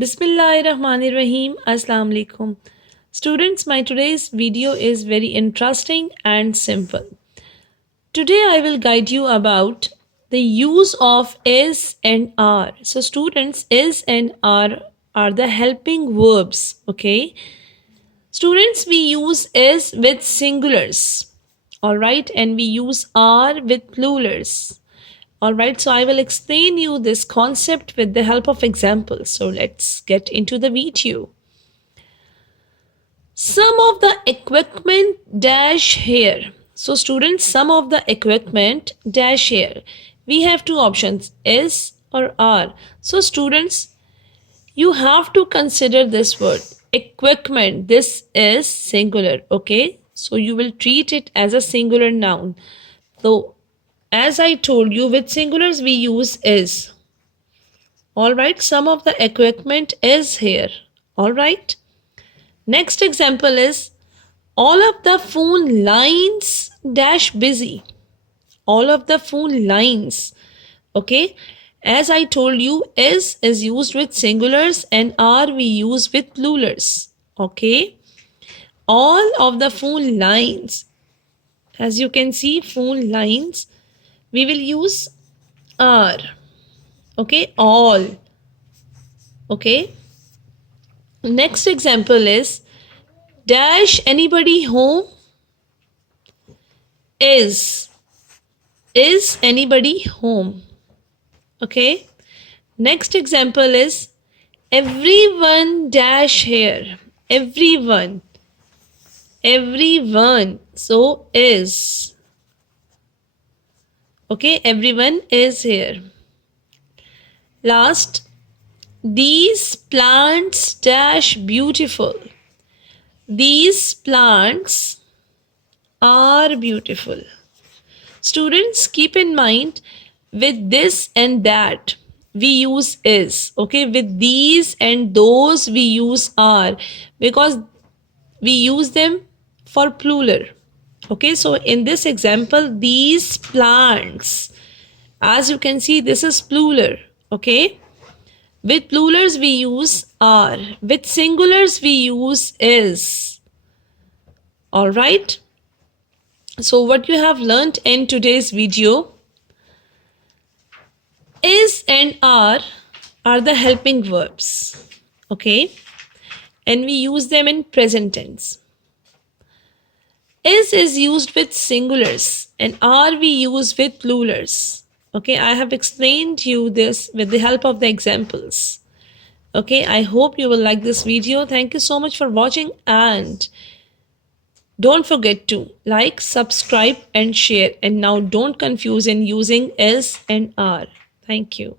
Bismillahirrahmanirrahim. Assalamu alaikum. Students, my today's video is very interesting and simple. Today I will guide you about the use of is and are. So students, is and are the helping verbs, okay? Students, we use is with singulars, all right, and we use are with plurals. All right, so I will explain you this concept with the help of examples. So let's get into the video. Some of the equipment dash here. So students, some of the equipment dash here. We have two options, is or are. So students, you have to consider this word, equipment. This is singular, okay? So you will treat it as a singular noun. So as I told you, with singulars we use is. All right, some of the equipment is here. All right. Next example is all of the phone lines dash busy. All of the phone lines. Okay. As I told you, is used with singulars and are we use with plurals. Okay. All of the phone lines. As you can see, phone lines. We will use are. Okay, all. Okay. Next example is dash anybody home is anybody home. Okay. Next example is everyone dash here. Everyone. So is. Okay, everyone is here. Last, these plants dash beautiful. These plants are beautiful. Students, keep in mind, with this and that we use is. Okay, with these and those we use are, because we use them for plural. Okay, so in this example, these plants, as you can see, this is plural. Okay, with plurals we use are, with singulars we use is. All right, so what you have learned in today's video, is and are the helping verbs. Okay, and we use them in present tense. Is used with singulars and are we use with plurals. Okay, I have explained you this with the help of the examples. Okay, I hope you will like this video. Thank you so much for watching, and don't forget to like, subscribe and share. And now don't confuse in using is and are. Thank you.